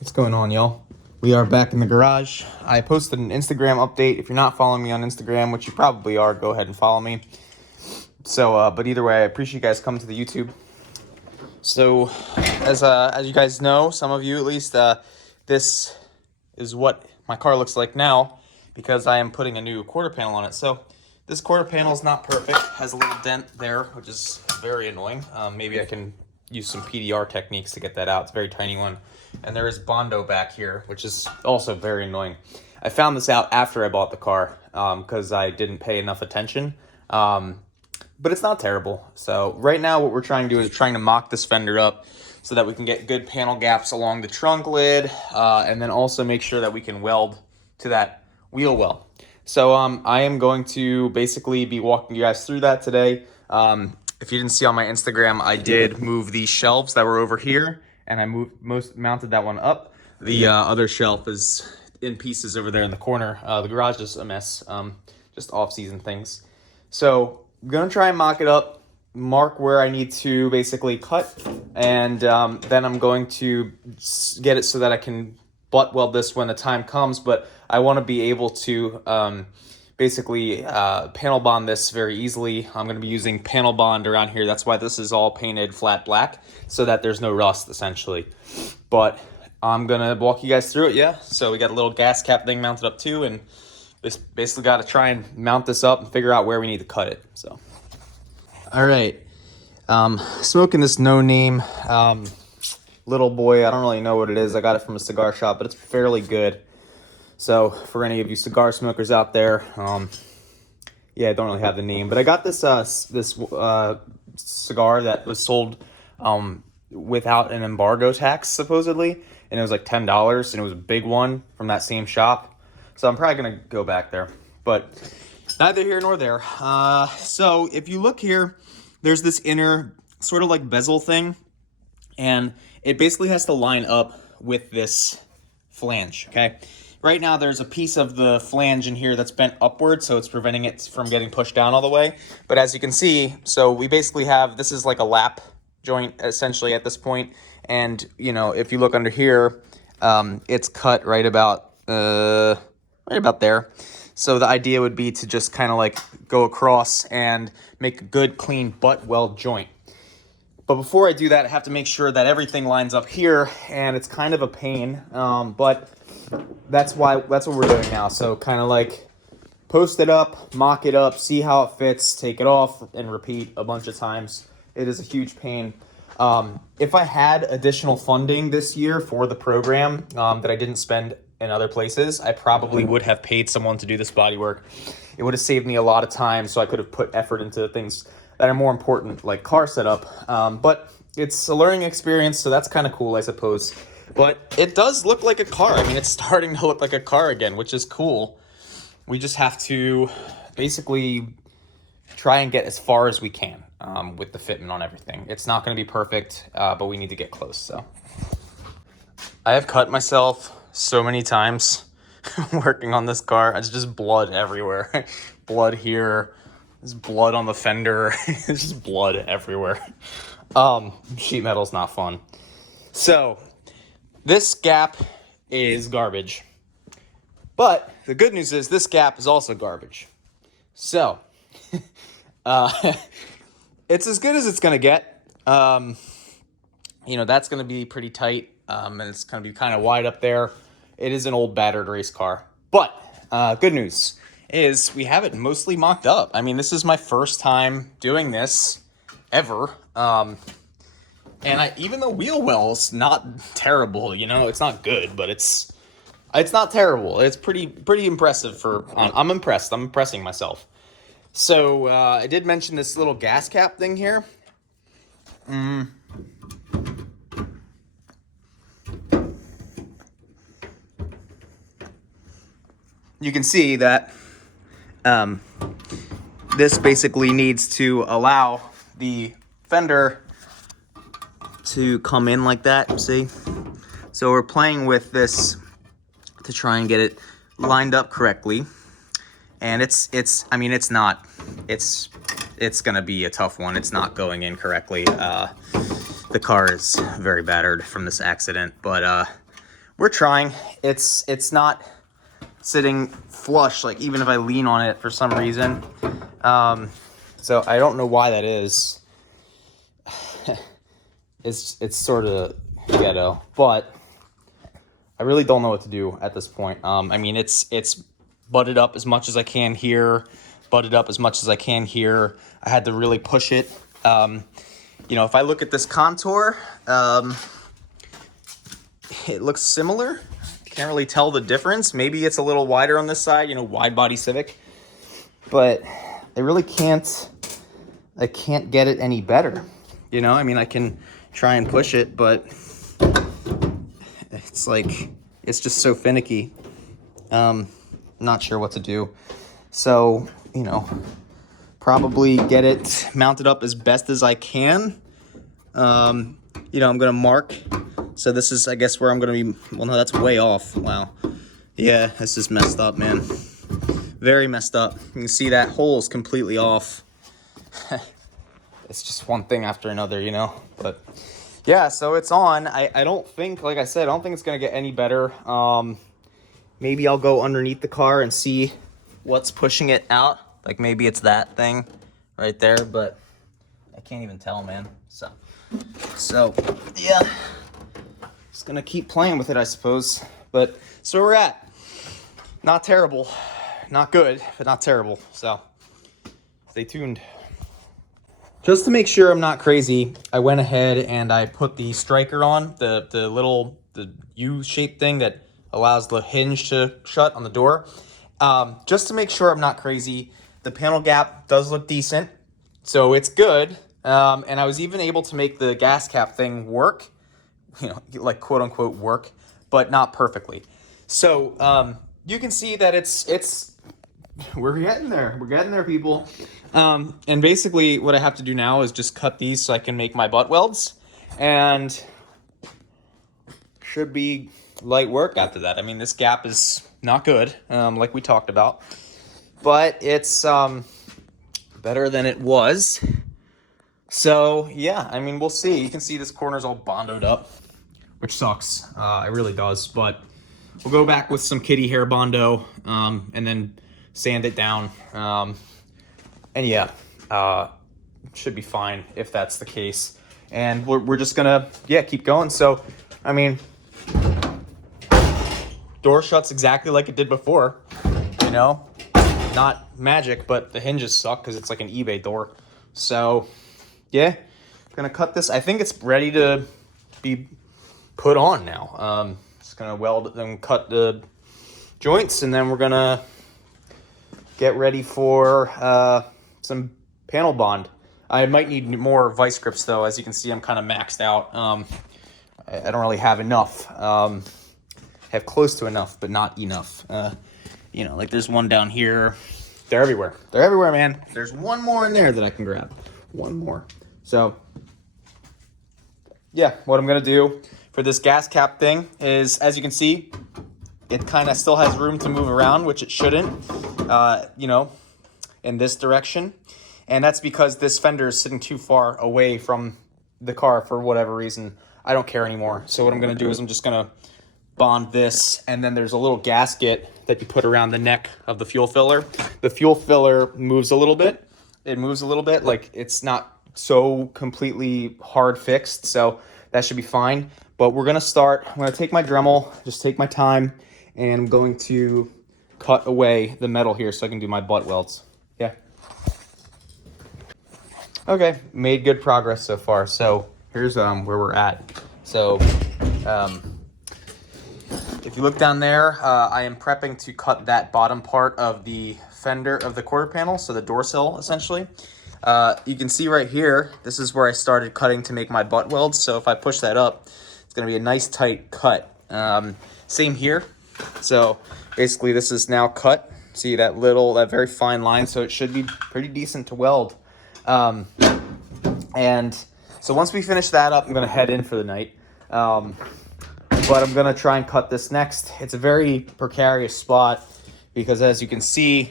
What's going on, y'all? We are back in the garage. I posted an Instagram update. If you're not following me on Instagram, which you probably are, go ahead and follow me. But either way, I appreciate you guys coming to the YouTube. So, as you guys know, some of you at least, this is what my car looks like now because I am putting a new quarter panel on it. So, this quarter panel is not perfect. Has a little dent there, which is very annoying. Maybe I can use some PDR techniques to get that out. It's a very tiny one. And there is Bondo back here, which is also very annoying. I found this out after I bought the car because I didn't pay enough attention. But it's not terrible. So right now what we're trying to do is trying to mock this fender up so that we can get good panel gaps along the trunk lid and then also make sure that we can weld to that wheel well. So I am going to basically be walking you guys through that today. If you didn't see on my Instagram, I did move these shelves that were over here, and I mounted that one up. The other shelf is in pieces over there in the corner. The garage is a mess, just off-season things. So I'm going to try and mock it up, mark where I need to basically cut, and then I'm going to get it so that I can butt weld this when the time comes, but I want to be able to basically panel bond this very easily. I'm going to be using panel bond around here. That's why this is all painted flat black, so that there's no rust essentially. But I'm going to walk you guys through it, yeah? So we got a little gas cap thing mounted up too, and this basically got to try and mount this up and figure out where we need to cut it. So, all right. Smoking this no-name little boy. I don't really know what it is. I got it from a cigar shop, but it's fairly good. So for any of you cigar smokers out there, yeah, I don't really have the name, but I got this cigar that was sold without an embargo tax supposedly, and it was like $10, and it was a big one from that same shop. So I'm probably gonna go back there, but neither here nor there. So if you look here, there's this inner sort of like bezel thing, and it basically has to line up with this flange, okay? Right now, there's a piece of the flange in here that's bent upward, so it's preventing it from getting pushed down all the way. But as you can see, so we basically have, this is like a lap joint, essentially, at this point. And, you know, if you look under here, it's cut right about there. So the idea would be to just kind of like go across and make a good, clean butt weld joint. But before I do that, I have to make sure that everything lines up here, and it's kind of a pain, but that's what we're doing now. So kind of like post it up, mock it up, see how it fits, take it off, and repeat a bunch of times. It is a huge pain. If I had additional funding this year for the program that I didn't spend in other places, I probably would have paid someone to do this body work. It would have saved me a lot of time, so I could have put effort into things that are more important, like car setup. But it's a learning experience, so that's kind of cool, I suppose. But it does look like a car. I mean, it's starting to look like a car again, which is cool. We just have to basically try and get as far as we can with the fitment on everything. It's not going to be perfect, but we need to get close. So I have cut myself so many times working on this car. It's just blood everywhere. Blood here. There's blood on the fender. There's just blood everywhere. Sheet metal's not fun. So this gap is garbage. But the good news is this gap is also garbage. So it's as good as it's going to get. You know, that's going to be pretty tight. And it's going to be kind of wide up there. It is an old battered race car. But good news is we have it mostly mocked up. I mean, this is my first time doing this ever. And even the wheel well's not terrible, you know, it's not good, but it's not terrible. It's pretty impressive I'm impressed. I'm impressing myself. So I did mention this little gas cap thing here. You can see that this basically needs to allow the fender to come in like that, see? So we're playing with this to try and get it lined up correctly. And it's gonna be a tough one. It's not going in correctly. The car is very battered from this accident, but we're trying. It's not sitting flush, like even if I lean on it for some reason. So I don't know why that is. It's sort of ghetto, but I really don't know what to do at this point. I mean, it's butted up as much as I can here, butted up as much as I can here. I had to really push it. You know, if I look at this contour, it looks similar. Can't really tell the difference. Maybe it's a little wider on this side, you know, wide body Civic, but I really can't get it any better. You know, I mean, I can try and push it, but it's like, it's just so finicky. Not sure what to do. So, you know, probably get it mounted up as best as I can. You know, I'm going to mark. So this is, I guess, where I'm going to be. Well, no, that's way off. Wow. Yeah, this is messed up, man. Very messed up. You can see that hole is completely off. It's just one thing after another, you know. But yeah, so it's on. I don't think, like I said, I don't think it's going to get any better. Maybe I'll go underneath the car and see what's pushing it out. Like maybe it's that thing right there, but I can't even tell, man. So yeah, just gonna keep playing with it, I suppose. But so we're at. Not terrible, not good, but not terrible. So stay tuned. Just to make sure I'm not crazy, I went ahead and I put the striker on, the U-shaped thing that allows the hinge to shut on the door. Just to make sure I'm not crazy, the panel gap does look decent, so it's good. And I was even able to make the gas cap thing work, you know, like quote unquote work, but not perfectly. So you can see that it's we're getting there, people. And basically what I have to do now is just cut these so I can make my butt welds, and should be light work after that. I mean, this gap is not good, like we talked about, but it's better than it was. So yeah, I mean, we'll see. You can see this corner's all bondoed up, which sucks. It really does. But we'll go back with some kitty hair bondo, and then sand it down. And yeah, should be fine if that's the case. And we're just gonna, yeah, keep going. So, I mean, door shuts exactly like it did before, you know, not magic, but the hinges suck because it's like an eBay door. So yeah, gonna cut this. I think it's ready to be put on now. Just gonna weld and cut the joints, and then we're gonna get ready for some panel bond. I might need more vice grips though. As you can see, I'm kind of maxed out. I don't really have enough. Have close to enough, but not enough. You know, like there's one down here. They're everywhere. They're everywhere, man. There's one more in there that I can grab. One more. So, yeah, what I'm going to do for this gas cap thing is, as you can see, it kind of still has room to move around, which it shouldn't, you know, in this direction. And that's because this fender is sitting too far away from the car for whatever reason. I don't care anymore. So what I'm going to do is I'm just going to bond this, and then there's a little gasket that you put around the neck of the fuel filler. The fuel filler moves a little bit. It moves a little bit, like it's not so completely hard fixed, so that should be fine. But we're gonna start. I'm gonna take my Dremel, just take my time, and I'm going to cut away the metal here so I can do my butt welds. Yeah. Okay, made good progress so far. So here's where we're at. So if you look down there, I am prepping to cut that bottom part of the fender of the quarter panel, so the door sill essentially. You can see right here, this is where I started cutting to make my butt welds. So if I push that up, it's going to be a nice tight cut. Same here. So basically this is now cut. See that very fine line, so it should be pretty decent to weld. And so once we finish that up, I'm going to head in for the night. But I'm going to try and cut this next. It's a very precarious spot because, as you can see,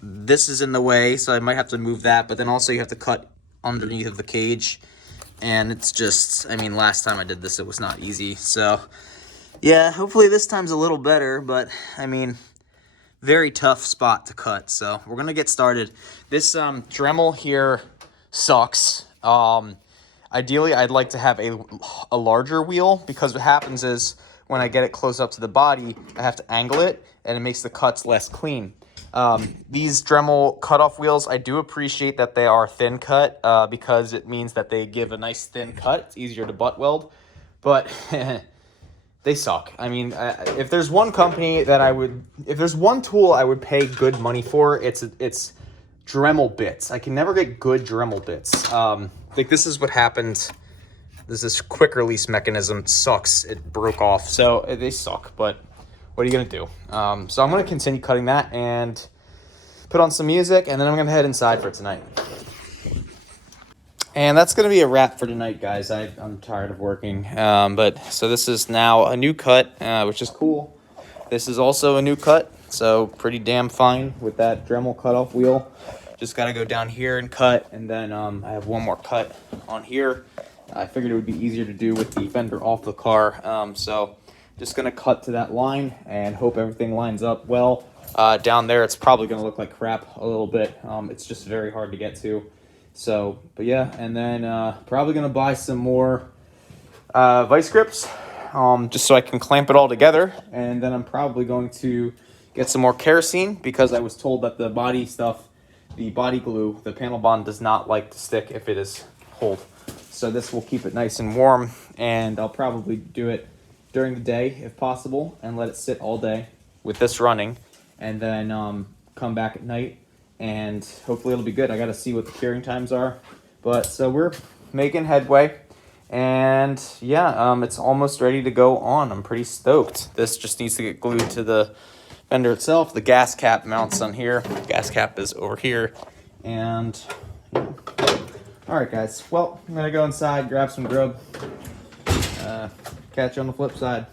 this is in the way, so I might have to move that. But then also you have to cut underneath of the cage. And it's just, I mean, last time I did this, it was not easy. So yeah, hopefully this time's a little better, but I mean, very tough spot to cut. So we're gonna get started. This Dremel here sucks. Ideally, I'd like to have a larger wheel, because what happens is when I get it close up to the body, I have to angle it, and it makes the cuts less clean. These Dremel cutoff wheels, I do appreciate that they are thin cut, because it means that they give a nice thin cut. It's easier to butt weld, but they suck. I mean, if there's one company that if there's one tool I would pay good money for, it's Dremel bits. I can never get good Dremel bits. Like this is what happened. This quick release mechanism sucks. It broke off, so they suck. But what are you gonna do? So I'm gonna continue cutting that and put on some music, and then I'm gonna head inside for tonight. And that's going to be a wrap for tonight, guys. I'm tired of working. But so this is now a new cut, which is cool. This is also a new cut, so pretty damn fine with that Dremel cutoff wheel. Just got to go down here and cut, and then I have one more cut on here. I figured it would be easier to do with the fender off the car. So just going to cut to that line and hope everything lines up well. Down there, it's probably going to look like crap a little bit. It's just very hard to get to. So, but yeah, and then probably going to buy some more vice grips, just so I can clamp it all together. And then I'm probably going to get some more kerosene, because I was told that the body stuff, the body glue, the panel bond does not like to stick if it is cold. So this will keep it nice and warm, and I'll probably do it during the day if possible and let it sit all day with this running, and then come back at night. And hopefully it'll be good. I got to see what the curing times are. But so we're making headway. And yeah, it's almost ready to go on. I'm pretty stoked. This just needs to get glued to the fender itself. The gas cap mounts on here. The gas cap is over here. And yeah. All right, guys. Well, I'm going to go inside, grab some grub. Catch you on the flip side.